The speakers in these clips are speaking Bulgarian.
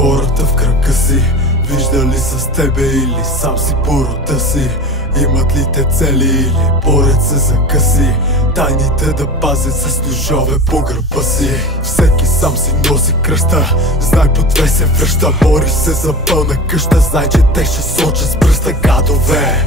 Хората в кръга си виждали с тебе или сам си по рода си? Имат ли те цели или борят се за къси? Тайните да пазят с ножове по гърба си. Всеки сам си носи кръста, знай по две се връща. Бори се за пълна къща, знай че те ще сочат с пръста. Гадове,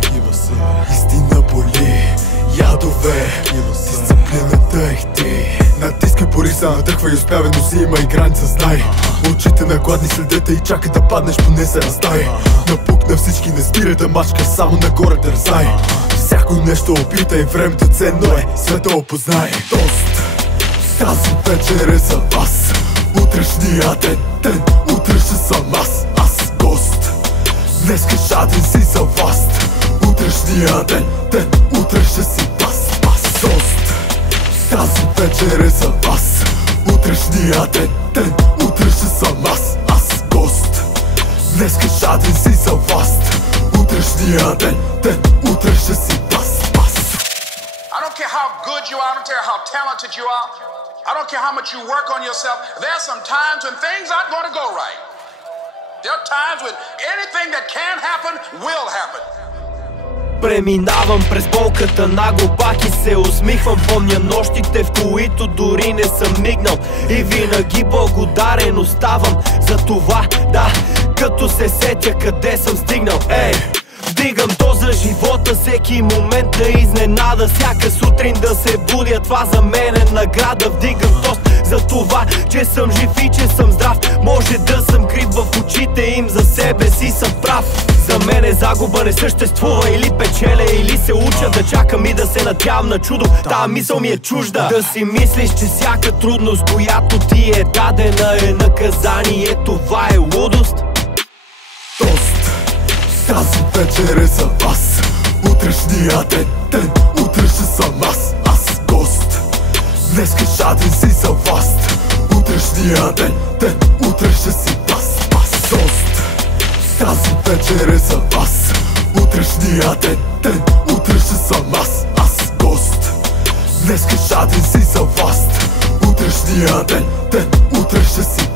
истина боли, ядове, дисциплината ехти. Натискай Бориса, надъхва и успявай, но си има и граница, знай. Очите на гладни следете и чакай да паднеш, поне се раздай. Напук на всички, не спирай да мачка, само нагоре дързай. Всяко нещо опитай, времето ценно е, света опознай. Тост, тази вечер е за вас. Утрешния ден, утре ще съм аз гост. Днеска жаден си за власт. Утрешния ден, утре ще си бас. Тост, тази вечер е за вас. Утрешния ден, утре ще съм аз гост. Днеска жаден си за власт. Утрешния ден, утре ще си бас. I don't care how good you are, I don't care how talented you are, I don't care how much you work on yourself. There are some times when things aren't going to go right. There are times when anything that can happen will happen. Преминавам през болката нагло, пак и се усмихвам. Помня нощите, в които дори не съм мигнал, и винаги благодарен оставам за това, да, като се сетя къде съм стигнал. Ей! Вдигам то за живота, всеки момент на изненада. Всяка сутрин да се будя, това за мен е награда. Вдигам тост за това, че съм жив и че съм здрав. Може да съм крив в очите им, за себе си съм прав. За мен е загуба не съществува, или печеля, или се уча да чакам и да се надявам на чудо. Тая мисъл ми е чужда. Да си мислиш, че всяка трудност, която ти е дадена, е наказание, това е лудост. Тост, тази вечер е за вас. Утрешния ден, утре ще съм аз гост. Днеска жаден си за власт. Утрешния ден, утре ще си бас. Тост, тази вечер е за вас. Утрешния ден, утре ще съм аз гост. Днеска жаден си за власт. Утрешния ден, утре ще си